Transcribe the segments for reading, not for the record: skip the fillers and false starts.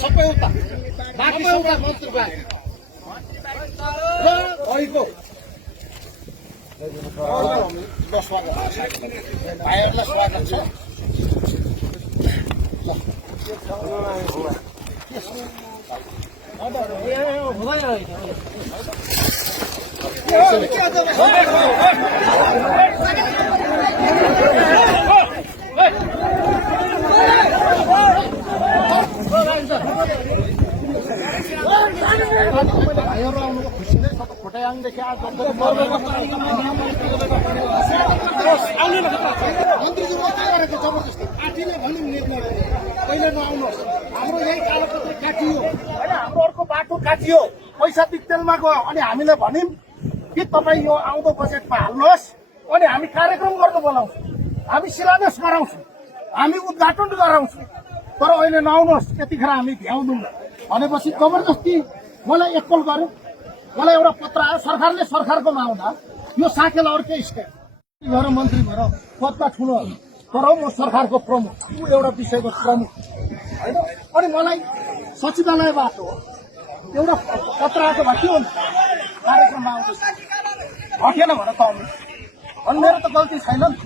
सबै उता बाँकी सबै मन्त्री बाहेक र अहिलेको स्वागत भाइहरूलाई स्वागत छ। भाइहरू आउनुको खुसी नै सबै खोटायाङदेखि आज मन्त्रीजी मात्रै गरेको जबरजस्ती काटीले भन्ने निर्णय पहिले नआउनुहोस्, हाम्रो यही कालोपत्री काटियो होइन, हाम्रो अर्को बाटो काटियो, पैसा दिक्तेलमा गयो। अनि हामीले भन्यौँ कि तपाईँ यो आउँदो बजेटमा हाल्नुहोस्, अनि हामी कार्यक्रम गर्न बोलाउँछौँ, हामी शिलान्यास गराउँछौँ, हामी उद्घाटन गराउँछौँ, तर अहिले नआउनुहोस्, यतिखेर हामी भ्याउँदैनौँ भनेपछि जबरजस्ती मलाई एकल गर्यो। मलाई एउटा पत्र आयो सरकारले, सरकारको नआउँदा यो साकेला अर्कै स्टेट भएर मन्त्री भएर पदमा ठुलो तर म सरकारको प्रमुख, ऊ एउटा विषयको प्रमुख होइन। अनि मलाई सचिवालयबाट एउटा पत्र आएको भए के हुन्छ, कार्यक्रममा आउँदैछ घटेन भने त आउनु अनि मेरो त गल्ती छैन नि,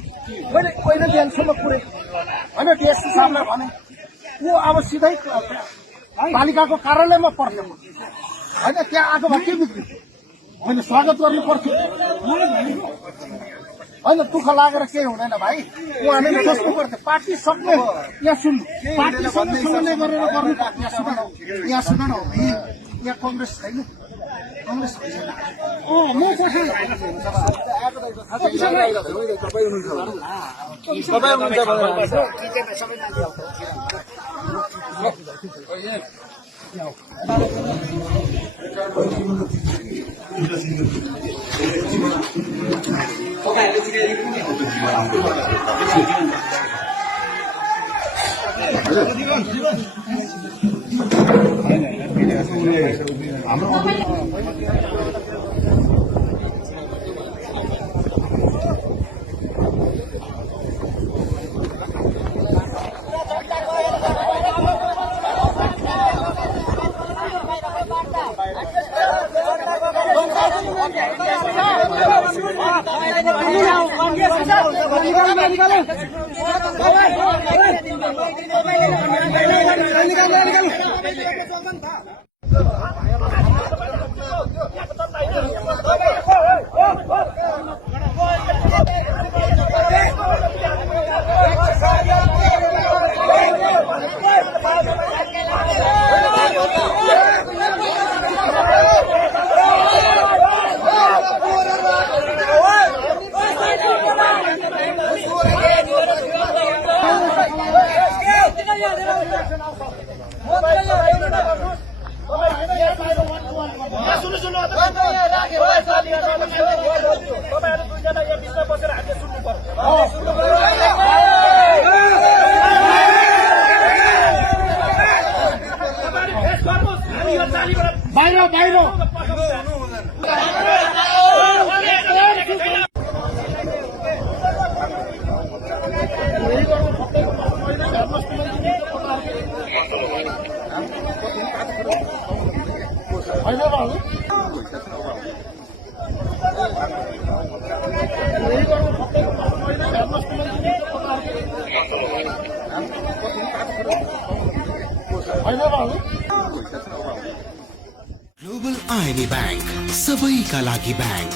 मैले पहिलो बिहानसम्म पुरेको होइन। डिएससी साहबलाई भने ऊ अब सिधै पालिकाको कार्यालयमा पर्थ्यो होइन, त्यहाँ आएको भए के बिग्रियो, मैले स्वागत गर्नु पर्थ्यो होइन। दुःख लागेर केही हुँदैन भाइ, उहाँले सोच्नु पर्थ्यो। पार्टी सक्ने यहाँ सुन्नु, पार्टीसँग समन्वय गरेर गर्नु। यहाँ सुन न, यहाँ कङ्ग्रेस छैन, कङ्ग्रेस ग्लोबल आईएमई बैंक, सबैका लागि बैंक।